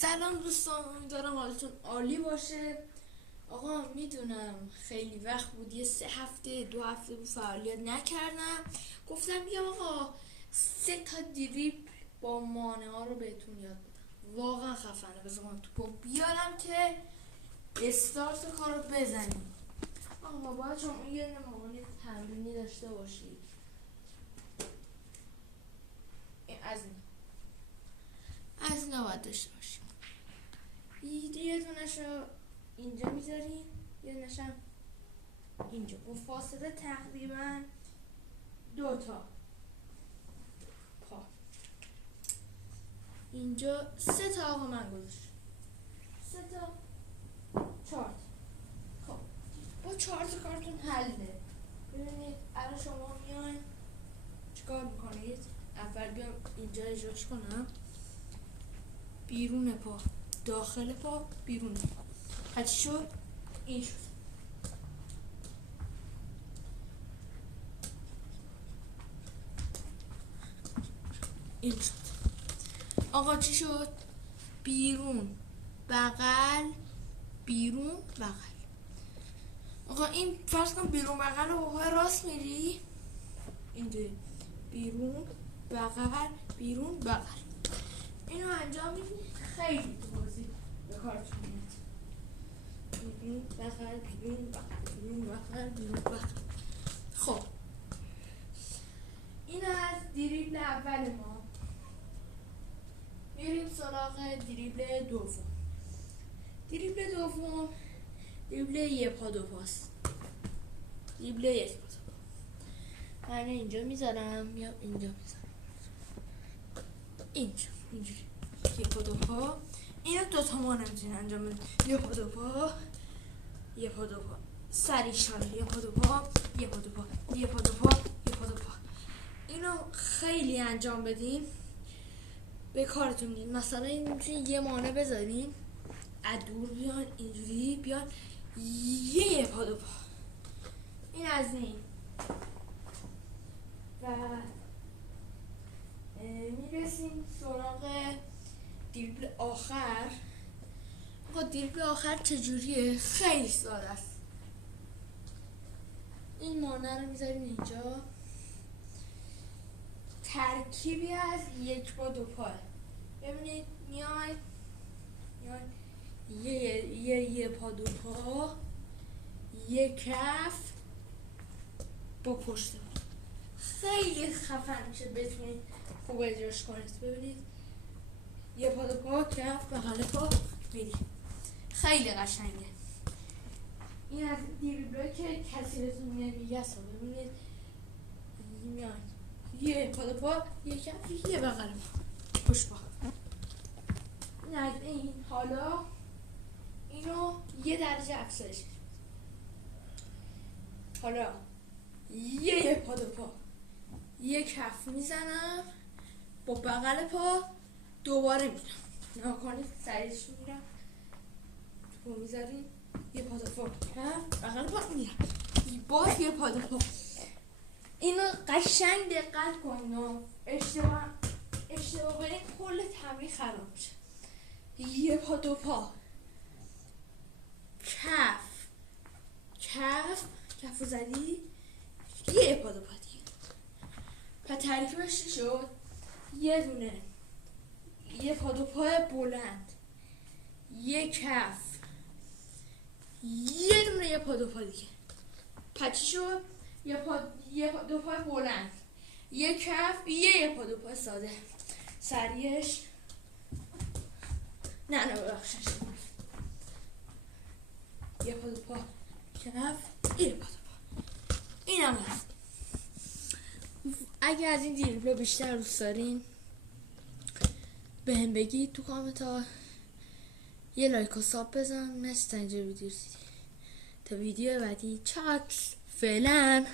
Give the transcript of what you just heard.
سلام دوستان، امیدوارم حالتون عالی باشه. آقا میدونم خیلی وقت بود، یه 3 هفته 2 هفته بود فعالیت نکردم. گفتم بیا آقا 3 تا دریبل با مانع ها رو بهتون یاد بدم. واقعا خفنه. بذار من توپو بیارم که استارت کار رو بزنیم. آقا باید شما یه نمونه تمرینی داشته باشید. از اینا باید داشته باشیم. یه دونش رو اینجا میذاریم، یه دونش هم اینجا با فاصله تقریبا 2 تا پا. اینجا 3 تا آقا من گذاشتم، 3 تا 4 تا. خب با 4 تا کارتون حله. ببینید الان شما میاین چیکار میکنید؟ اول بیام اینجا اجراش کنم. بیرون پا، داخل پا، بیرون پا. هرچی شد؟ این شد. این شد. آقا چی شد؟ بیرون، بغل، بیرون، بغل. آقا این فرض کن بیرون بغل رو با راست میری اینجا، بیرون، بغل، بیرون، بغل. اینو انجام میدی، خیلی تو بازی به کارتون میاد. بیرون بغل، بیرون بغل، بیرون بغل، بیرون بغل. خب این از دریبل اول ما. میریم سراغ دریبل دوم. دریبل دوم دریبل یه پا دو پاست. دریبل یک پا دو پا. من اینجا میذارم، میام اینجا میذارم، اینجا اینجوری یه پا دو پا. اینو 2 تا ما نمیتونیم انجام بدیم. یه پا دو پا، یه پا دو پا، سریع شانه، یه پا دو پا، یه پا دو پا، یه پا دو پا، یه پا دو پا. اینو خیلی انجام بدین به کارتون میاد. مثلا این میتونین یه مانع بذارین، ادور بیان اینجوری بیان یه پا دو پا. این از این. و میرسیم سراغ دریبل آخر. آقا دریبل آخر چجوریه؟ خیلی ساده است. این مانع رو میذاریم اینجا، ترکیبی از یک پا دو پا. ببینید میاید یه پا دو پا، یه کف با پشت پا. خیلی خفن میشه، بتونید خوب اجراش کنید. ببینید یه پا دو پا، کف، بغل پا، میری. خیلی قشنگه. این از دریبلایی که کسی بهتون نمیگه. ببینید میاید یه پا دو پا، یه کف، یه بغل پا، پشت پا. این از این. حالا اینو یه درجه افزایش بدیم. حالا یه پا دو پا، یه کف میزنم با بغل پا، دوباره میرم. نگاه کنید سریعش میرم، تو پا میذاریم، یه پا دو پا، کف، بغل پا، میرم باز یه پا دو پا. اینو قشنگ دقت کنید. اشتباه برین کل تمرین خراب میشه. یه پا دو پا، کف زدی، یه پا دو پا دیگه. پس ترکیبش چی شد؟ یه دونه یه پا دو پای بلند، یه کف، یه دونه یه پا دو پا دیگه. پس چی شد؟ یه پا دو پای بلند، یه کف، یه پا دو پا ساده. سریعش نه ببخشش، یه پا دو پا، کف، یه پا دو پا. این هم هست. اگه از این دریبل بیشتر دوست دارین بهم بگید تو کامنت ها. یه لایک و ساب بزن. مثل اینجا ویدیو دیدی. تا ویدیو بعدی چاکس. فعلا.